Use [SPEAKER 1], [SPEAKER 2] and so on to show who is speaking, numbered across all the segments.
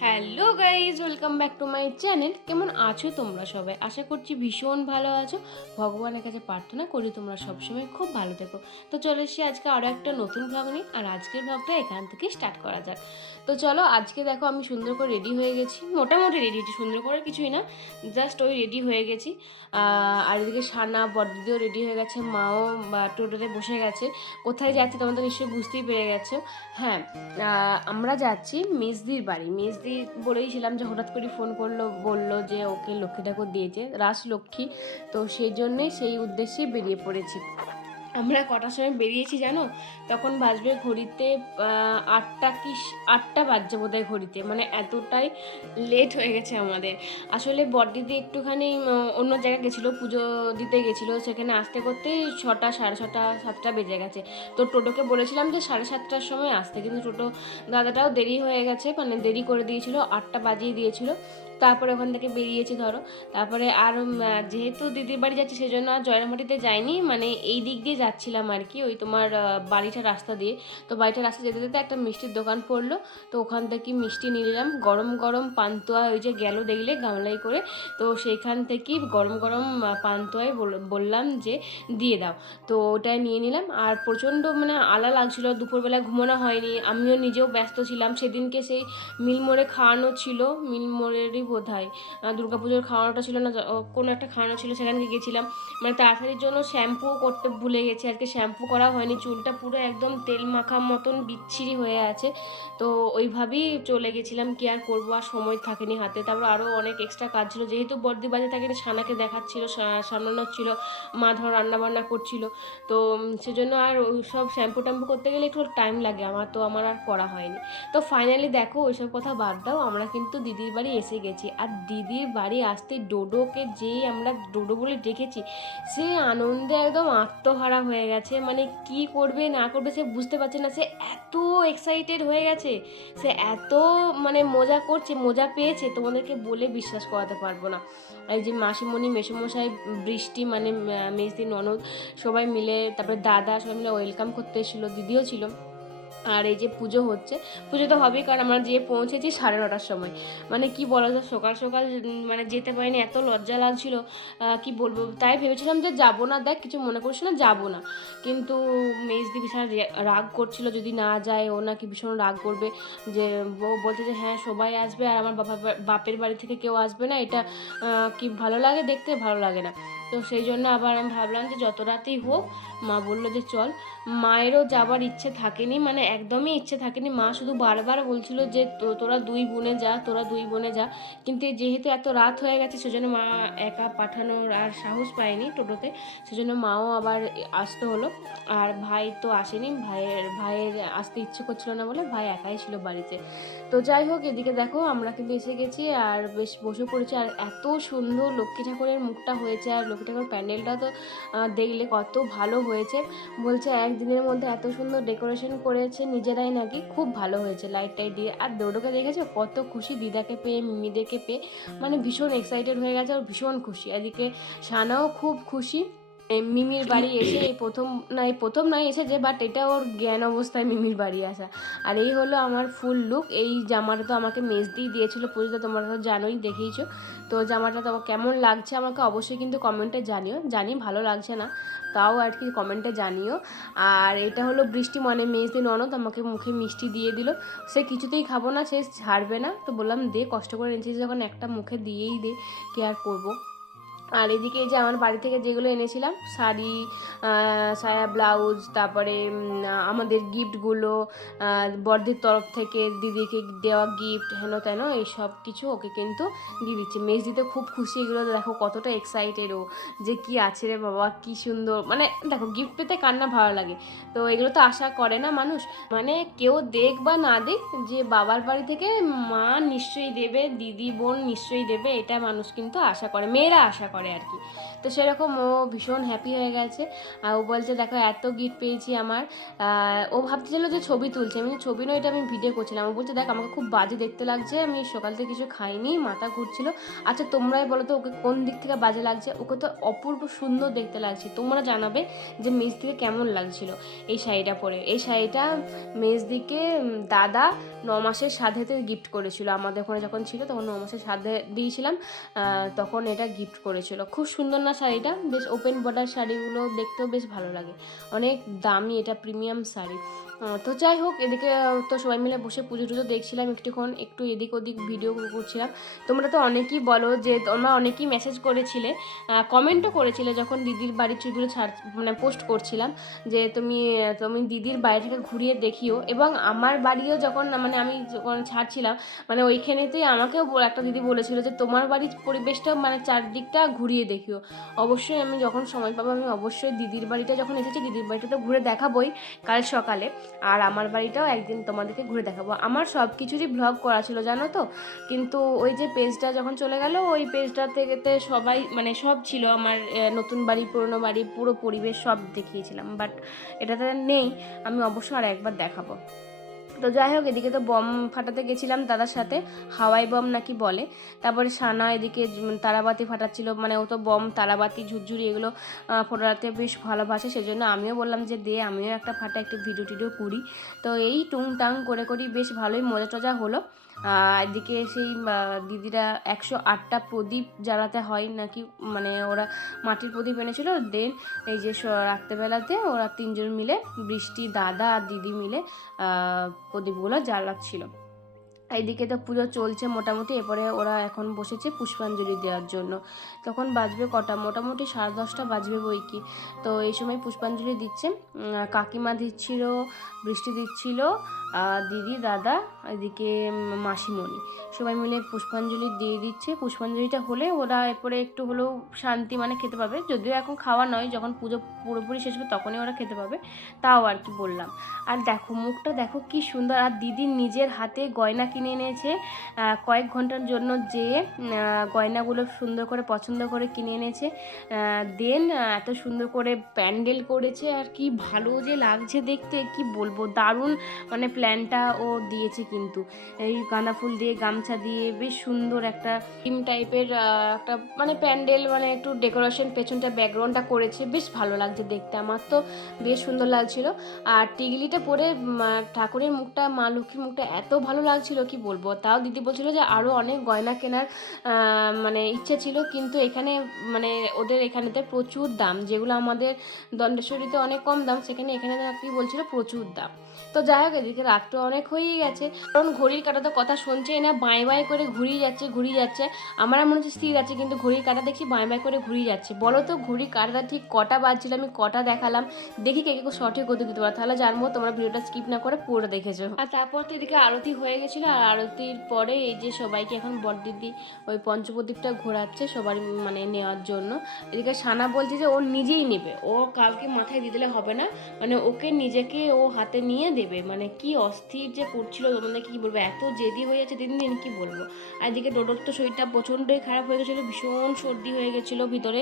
[SPEAKER 1] Ha- hello guys, welcome back to my channel. কেমন আছো তোমরা সবাই? আশা করছি ভীষণ ভালো আছো। ভগবানের কাছে প্রার্থনা করি তোমরা সবসময় খুব ভালো থেকো। তো চলে এসেছি আজকে আরও একটা নতুন ভ্লগ নিয়ে, আর আজকের ভ্লগটা এখান থেকে স্টার্ট করা যাক। তো চলো, আজকে দেখো আমি সুন্দর করে রেডি হয়ে গেছি। মোটামুটি রেডি হয়েছি সুন্দর করে কিছুই না জাস্ট ওই রেডি হয়ে গেছি। আর এদিকে সানা বড়দিদিও রেডি হয়ে গেছে, মাও বা টোটোতে বসে গেছে। কোথায় যাচ্ছে তোমরা তো নিশ্চয়ই বুঝতেই পেরে গেছো। হ্যাঁ আমরা যাচ্ছি মেজদির বাড়ি। মেজদি বলেইছিলাম যে হঠাৎ করে ফোন করল, বলল যে ওকে লক্ষ্মী ঠাকুর দিয়েছে, রাস লক্ষ্মী। তো সেই জন্যে সেই উদ্দেশ্যেই বেরিয়ে পড়েছি। আমরা কটার সময় বেরিয়েছি জানো? তখন বাজবে ঘড়িতে আটটা কি, আটটা বাজছে বোধহয় ঘড়িতে। মানে এতটাই লেট হয়ে গেছে আমাদের। আসলে বড়দিদি একটুখানি অন্য জায়গায় গেছিল, পুজো দিতে গেছিল। সেখানে আসতে করতেই ছটা, সাড়ে ছটা, সাতটা বেজে গেছে। তো টোটোকে বলেছিলাম যে সাড়ে সাতটার সময় আসতে। কিন্তু টোটো দাদাটাও দেরি হয়ে গেছে। মানে দেরি করে দিয়েছিল, আটটা বাজিয়ে দিয়েছিল। তারপরে ওখান থেকে বেরিয়েছি ধরো। তারপরে আর যেহেতু দিদির বাড়ি যাচ্ছি সেই জন্য আর জয়রামাটিতে যাইনি। মানে এই দিক দিয়ে যাচ্ছিলাম আর কি, ওই তোমার বাড়িটা রাস্তা দিয়ে। তো বাড়িটা রাস্তা যেতে যেতে একটা মিষ্টির দোকান পড়ল, তো ওখান থেকে মিষ্টি নিলাম। গরম গরম পান্তুয়া ওই যে গেল দেখলে গামলাই করে, তো সেইখান থেকে গরম গরম বল- বললাম যে দিয়ে দাও। তো ওটাই নিয়ে নিলাম। আর প্রচণ্ড মানে আলা লাগছিল দুপুরবেলা ঘুমানো হয়নি। আমিও নিজেও ব্যস্ত ছিলাম। সেদিনকে সেই মিলমোড়ে খাওয়ানো ছিল, মিলমোড়েরই বোধ হয় দুর্গাপুজোর খাওয়ানোটা ছিল না কোনো একটা খাওয়ানো ছিল, সেখানে গেছিলাম মানে তাড়াতাড়ির জন্য শ্যাম্পুও করতে ভুলে গেছি আজকে শ্যাম্পু করা হয়নি, চুলটা পুরো একদম তেল মাখা মতন বিচ্ছিরি হয়ে আছে। তো ওইভাবেই চলে গেছিলাম, কি আর করব, আর সময় থাকেনি হাতে। তারপর আরও অনেক এক্সট্রা কাজ ছিল, যেহেতু বর্দি বাজে থাকে সানাকে দেখাচ্ছিল সামলানো ছিল, মা ধর রান্নাবান্না করছিল। তো সেজন্য আর ওই সব শ্যাম্পু ট্যাম্পু করতে গেলে একটু টাইম লাগে, আমার তো আমার আর করা হয়নি। তো ফাইনালি দেখো, ওইসব কথা বাদ দাও, আমরা কিন্তু দিদির বাড়ি এসে গেছি। আর দিদির বাড়ি আসতে ডোডোকে যেই আমরা ডোডো বলে ডেকেছি, সে আনন্দে একদম আত্মহারা হয়ে গেছে। মানে কি করবে, না করবে সে বুঝতে পারছে না। সে এত এক্সাইটেড হয়ে গেছে। সে এত মানে মজা করছে, মজা পেয়েছে। তোমাদেরকে বলে বিশ্বাস করাতে পারব না। এই যে মাসিমণি, মেসমশাই, বৃষ্টি মানে মেজদি ননদ সবাই মিলে, তারপরে দাদা সবাই মিলে ওয়েলকাম করতে এসেছিল, দিদিও ছিল। আর এই যে পুজো হচ্ছে, পুজো তো হবেই কারণ আমরা যেয়ে পৌঁছেছি সাড়ে নটার সময়। মানে কি বলা যায় সকাল সকাল মানে যেতে পারিনি, এত লজ্জা লাগছিল কি বলব? তাই ভেবেছিলাম যে যাব না, দেখ কিছু মনে করছি না, যাব না। কিন্তু মেজদি ভীষণ রাগ করছিল যদি না যায়, ও নাকি ভীষণ রাগ করবে যে, ও বলছে যে হ্যাঁ সবাই আসবে আর আমার বাবা বাপের বাড়ি থেকে কেউ আসবে না, এটা কি ভালো লাগে দেখতে? ভালো লাগে না। তো সেই জন্য আবার আমি ভাবলাম যে যত রাতেই হোক, মা বলল যে চল। মায়েরও যাবার ইচ্ছে থাকেনি মানে একদমই ইচ্ছে থাকেনি। মা শুধু বারবার বলছিল যে তোরা দুই বোনে যা, তোরা দুই বোনে যা। কিন্তু যেহেতু এত রাত হয়ে গেছে, সেজন্য মা একা পাঠানোর আর সাহস পায়নি টোটোতে। সেজন্য মাও আবার আসতে হলো। আর ভাই তো আসেনি, ভাইয়ের ভাইয়ের আসতে ইচ্ছে করছিল না বলে ভাই একাই ছিল বাড়িতে। তো যাই হোক, এদিকে দেখো আমরা কিন্তু এসে গেছি আর বেশ বসে পড়েছি। আর এত সুন্দর লক্ষ্মী ঠাকুরের মুখটা হয়েছে আর লক্ষ্মী ঠাকুর প্যান্ডেলটা তো দেখলে কত ভালো হয়েছে। বলছে একদিনের মধ্যে এত সুন্দর ডেকোরেশন করেছে নিজেরাই নাকি, খুব ভালো হয়েছে লাইট টাইট দিয়ে। আর দৌড়োকে দেখেছ? কত খুশি দিদাকে পেয়ে, মিমিদেরকে পেয়ে। মানে ভীষণ এক্সাইটেড হয়ে গেছে আর ভীষণ খুশি। এদিকে সানাও খুব খুশি। মিমির বাড়ি এসে এই প্রথম না, এই প্রথম নয় এসেছে বাট এটা ওর জ্ঞান অবস্থায় মিমির বাড়ি আসা। আর এই হলো আমার ফুল লুক এই জামাটা তো আমাকে মেজদিই দিয়েছিল পুজোতে তোমরা তো জানোই দেখিয়েছো তো জামাটা তো কেমন লাগছে আমাকে অবশ্যই কিন্তু কমেন্টে জানিও। জানি ভালো লাগছে না, তাও আর কি কমেন্টে জানিও। আর এটা হলো বৃষ্টি মানে মেয়েদের ননদ আমাকে মুখে মিষ্টি দিয়ে দিল। সে কিছুতেই খাব না, সে ছাড়বে না। তো বললাম দে, কষ্ট করে এনেছিস, যখন একটা মুখে দিয়েই দে, কি আর করব? আর এদিকে যে আমার বাড়ি থেকে যেগুলো এনেছিলাম, শাড়ি সায়া ব্লাউজ, তারপরে আমাদের গিফটগুলো বড়দের তরফ থেকে দিদিকে দেওয়া গিফট, হেন তেন, এই সব কিছু ওকে কিন্তু দিয়ে দিচ্ছে। মেজ দিতে খুব খুশি, এগুলো দেখো কতটা এক্সাইটেড ও, যে কি আছে রে বাবা, কি সুন্দর। মানে দেখো গিফট পেতে কান্না ভালো লাগে। তো এগুলো তো আশা করে না মানুষ। মানে কেউ দেখ বা না দেখ, যে বাবার বাড়ি থেকে মা নিশ্চয়ই দেবে, দিদি বোন নিশ্চয়ই দেবে, এটা মানুষ কিন্তু আশা করে, মেয়েরা আশা করে। করে আর কি। তো সেরকম ও ভীষণ হ্যাপি হয়ে গেছে। আর ও বলছে, দেখো, এত গিফট পেয়েছি আমার। ও ভাবতেছিল যে ছবি তুলছে। আমি ছবি নয়, এটা আমি ভিডিও করছিলাম। ও বলছে, দেখ, আমাকে খুব বাজে দেখতে লাগছে। আমি সকাল থেকে কিছু খাইনি, মাথা ঘুরছিল। আচ্ছা তোমরাই বলো তো, ওকে কোন দিক থেকে বাজে লাগছে? ওকে তো অপূর্ব সুন্দর দেখতে লাগছে। তোমরা জানাবে যে মেজদিকে কেমন লাগছিল এই শাড়িটা পরে। এই শাড়িটা মেজদিকে দাদা ন মাসের সাধেতে গিফট করেছিল। আমাদের ওখানে যখন ছিল, তখন ন মাসের সাধে দিয়েছিলাম। তখন এটা গিফট করেছিল। খুব সুন্দর না শাড়িটা? বেশ ওপেন বর্ডার শাড়িগুলো দেখতেও বেশ ভালো লাগে। অনেক দামি এটা প্রিমিয়াম শাড়ি। তো যাই হোক, এদিকে তো সবাই মিলে বসে পুজো টুজো দেখছিলাম, একটুক্ষণ একটু এদিক ওদিক ভিডিও করছিলাম। তোমরা তো অনেকেই বলো যে, তোমরা অনেকেই মেসেজ করেছিলে কমেন্টও করেছিলে যখন দিদির বাড়ির ছবিগুলো ছাড় মানে পোস্ট করছিলাম যে, তুমি তুমি দিদির বাড়িটাকে ঘুরিয়ে দেখিও। এবং আমার বাড়িও যখন মানে আমি যখন ছাড়ছিলাম মানে ওইখানেতেই আমাকেও একটা দিদি বলেছিল যে, তোমার বাড়ির পরিবেশটা মানে চারদিকটা ঘুরিয়ে দেখিও। অবশ্যই আমি যখন সময় পাবো, আমি অবশ্যই দিদির বাড়িটা যখন এসেছি, দিদির বাড়িটা তো ঘুরে দেখাবোই কাল সকালে। আর আমার বাড়িটাও একদিন তোমাদেরকে ঘুরে দেখাবো। আমার সব কিছুরই ব্লগ করা ছিল, জানো তো? কিন্তু ওই যে পেজটা যখন চলে গেল, ওই পেজটা থেকে তো সবাই মানে সব ছিল আমার নতুন বাড়ি, পুরনো বাড়ি, পুরো পরিবেশ সব দেখিয়েছিলাম। বাট এটাতে নেই, আমি অবশ্য আর একবার দেখাবো। তো যাই হোক, এদিকে তো বম ফাটাতে গেছিলাম দাদার সাথে। হাওয়াই বম নাকি বলে। তারপরে সানা এদিকে তারাবাতি ফাটাচ্ছিল। মানে ও তো বম, তারাবাতি, ঝুরঝুরি এগুলো ফোটাতে বেশ ভালোবাসে। সেই জন্য আমিও বললাম যে, দে, আমিও একটা ফাটা একটু ভিডিও টিডিও করি। তো এই টুং টাং করে করি বেশ ভালোই মজা টজা হলো। এদিকে সেই দিদিরা একশো আটটা প্রদীপ জ্বালাতে হয় নাকি মানে ওরা মাটির প্রদীপ এনেছিল দেন এই যে রাত্রেবেলাতে ওরা তিনজন মিলে, বৃষ্টি দাদা আর দিদি মিলে প্রদীপগুলো জ্বালাচ্ছিল। এইদিকে তো পুজো চলছে মোটামুটি, এরপরে ওরা এখন বসেছে পুষ্পাঞ্জলি দেওয়ার জন্য। তখন বাজবে কটা? মোটামুটি সাড়ে দশটা বাজবে বই কি। তো এই সময় পুষ্পাঞ্জলি দিচ্ছে। কাকিমা দিচ্ছিল, বৃষ্টি দিচ্ছিল দিদি, দাদা, এদিকে মাসিমণি। সবাই মিলে পুষ্পাঞ্জলি দিয়ে দিচ্ছে। পুষ্পাঞ্জলিটা হলে ওরা এরপরে একটু হলেও শান্তি মানে খেতে পাবে। যদিও এখন খাওয়া নয়, যখন পুজো পুরোপুরি শেষ হবে তখনই ওরা খেতে পাবে, তাও আর কি বললাম। আর দেখো, মুখটা দেখো কি সুন্দর। আর দিদি নিজের হাতে গয়না কিনে এনেছে। কয়েক ঘণ্টার জন্য যে গয়নাগুলো সুন্দর করে, পছন্দ করে কিনে এনেছে। দেন এত সুন্দর করে প্যান্ডেল করেছে। আর কি ভালো যে লাগছে দেখতে, কি বলব? দারুণ মানে প্ল্যানটা ও দিয়েছে কিন্তু। এই গাঁদা ফুল দিয়ে, গামছা দিয়ে বেশ সুন্দর একটা টিম টাইপের একটা মানে প্যান্ডেল মানে একটু ডেকোরেশন পেছনটা ব্যাকগ্রাউন্ডটা করেছে। বেশ ভালো লাগছে দেখতে আমার তো, বেশ সুন্দর লাগছিল। আর টিগলিটা পরে ঠাকুরের মুখটা, মা লক্ষ্মীর মুখটা এত ভালো লাগছিল, কি বলব? তাও দিদি বলছিল যে আরও অনেক গয়না কেনার মানে ইচ্ছে ছিল, কিন্তু এখানে মানে ওদের এখানেতে প্রচুর দাম, যেগুলো আমাদের দণ্ডেশ্বরীতে অনেক কম দাম, সেখানে এখানে নাকি বলছিল প্রচুর দাম। তো যাই হোক, এদিকে রাতটা অনেক হয়েই গেছে। কারণ ঘড়ির কাঁটা তো কথা শুনছেই না, বাঁয়ে বাঁয়ে করে ঘুরিয়ে যাচ্ছে ঘুরিয়ে যাচ্ছে। আমার মনে হচ্ছে স্থির আছে, কিন্তু ঘড়ির কাঁটা দেখছি বাঁয়ে বাঁয়ে করে ঘুরিয়ে যাচ্ছে। বলো তো, ঘড়ির কাঁটাটা ঠিক কটা বাজছিল? আমি কটা দেখালাম। দেখি কে কে সঠিক করতে দিতে পারো। তাহলে জানব তোমরা ভিডিওটা স্কিপ না করে পুরোটা দেখেছ। আর তারপর তো এদিকে আরতি হয়ে গেছিল। আর আরতির পরে এই যে সবাইকে এখন বড়দিদি ওই পঞ্চপ্রদীপটা ঘোরাচ্ছে সবার মানে নেওয়ার জন্য। এদিকে সানা বলছে যে ও নিজেই নেবে। ও কালকে মাথায় দিয়ে দিলে হবে না। মানে ওকে নিজেকে ও হাতে নিয়ে দেবে। মানে কি অস্থির যে করছিল তোমাদের কি বলব, এত জেদি হয়ে যাচ্ছে দিন দিন, কি বলব? আর এদিকে ডোডোর তো শরীরটা প্রচণ্ডই খারাপ হয়ে গেছিল, ভীষণ সর্দি হয়ে গেছিল ভিতরে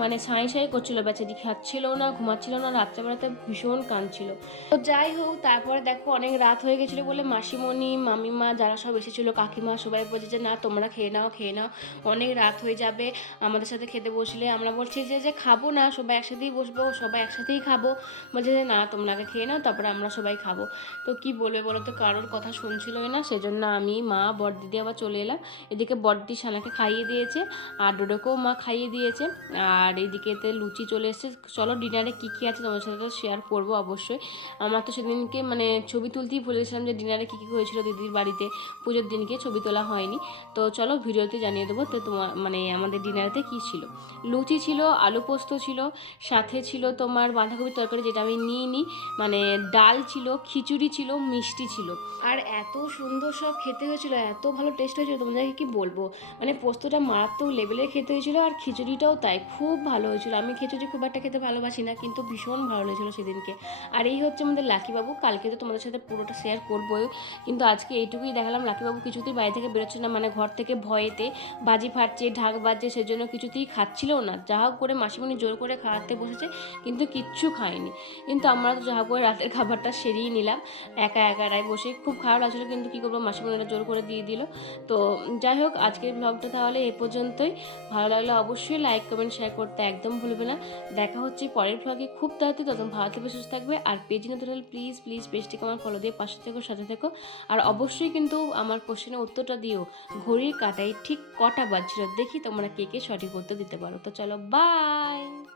[SPEAKER 1] মানে সাঁই সাঁই করছিল বেচারি খাচ্ছিল না, ঘুমাচ্ছিল না, রাত্রেবেলাতে ভীষণ কাঁদছিল। তো যাই হোক, তারপরে দেখো অনেক রাত হয়ে গেছিল বলে মাসিমণি, মামিমা যারা সব এসেছিল, কাকিমা সবাই বলছে যে, না, তোমরা খেয়ে নাও খেয়ে নাও। অনেক রাত হয়ে যাবে, আমাদের সাথে খেতে বসলে, আমরা বলছি যে যে খাব না, সবাই একসাথেই বসবো, সবাই একসাথেই খাব। বলছে যে, না, তোমরা আগে খেয়ে নাও, তারপরে আমরা সবাই খাব। তো কি বলবে বলো তো? কারোর কথা শুনছিলই না, সেজন্য আমি, মা, বড়দিদি আবার চলে এলাম। এদিকে বড়দি সানাকে খাইয়ে দিয়েছে, আর ডোডোকেও মা খাইয়ে দিয়েছে। আর এইদিকেতে লুচি চলে এসেছে। চলো ডিনারে কী কী আছে তোমার সাথে শেয়ার করব অবশ্যই। আমার তো সেদিনকে মানে ছবি তুলতেই ভুলে গেছিলাম যে ডিনারে কী কী হয়েছিল দিদির বাড়িতে। পুজোর দিনকে ছবি তোলা হয়নি। তো চলো ভিডিওতে জানিয়ে দেবো তো তোমার মানে আমাদের ডিনারেতে কী ছিল। লুচি ছিল, আলু পোস্ত ছিল, সাথে ছিল তোমার বাঁধাকপির তরকারি যেটা আমি নিই নি মানে ডাল ছিল, খিচুড়ি ছিল মিষ্টি ছিল। আর এত সুন্দর সব খেতে হয়েছিল, এত ভালো টেস্ট হয়েছিল, তোমাদেরকে কি বলব? মানে পোস্তটা মারাত্মক লেভেলের খেতে হয়েছিল আর খিচুড়িটাও তাই, খুব ভালো হয়েছিল। আমি খিচুড়ি খুব একটা খেতে ভালোবাসি না, কিন্তু ভীষণ ভালো লেগেছিলো সেদিনকে। আর এই হচ্ছে আমাদের লাকিবাবু, কালকে তো তোমাদের সাথে পুরোটা শেয়ার করবোই। কিন্তু আজকে এইটুকুই দেখালাম, লাকিবাবু কিছুতেই বাড়ি থেকে বেরোচ্ছে না মানে ঘর থেকে ভয়েতে বাজি ফাটছে, ঢাক বাজছে, সেজন্য কিছুতেই খাচ্ছিলও না। যা হোক করে মাসিমণি জোর করে খাওয়াতে বসেছে, কিন্তু কিচ্ছু খায়নি। কিন্তু আমরা তো যা করে রাতের খাবারটা সেরিয়ে নিলাম। একা একারাই বসে। খুব খারাপ লাগছিল কিন্তু কী করব মাসিমণিরা জোর করে দিয়ে দিল। তো যাই হোক, আজকের ব্লগটা তাহলে এ পর্যন্তই। ভালো লাগলে অবশ্যই লাইক কমেন্ট শেয়ার করতে একদম ভুলবে না। দেখা হচ্ছে পরের ব্লগে খুব তাড়াতাড়ি। তখন ভালো থেকে, সুস্থ থাকবে। আর পেজে নতুন হলে প্লিজ প্লিজ পেজটিকে আমার ফলো দিয়ে পাশে থেকো, সাথে থেকো। আর অবশ্যই কিন্তু আমার কোশ্চেনের উত্তরটা দিও। ঘড়ির কাটাই ঠিক কটা বাজছিল? দেখি তোমরা কে কে সঠিক উত্তর দিতে পারো। তো চলো বাই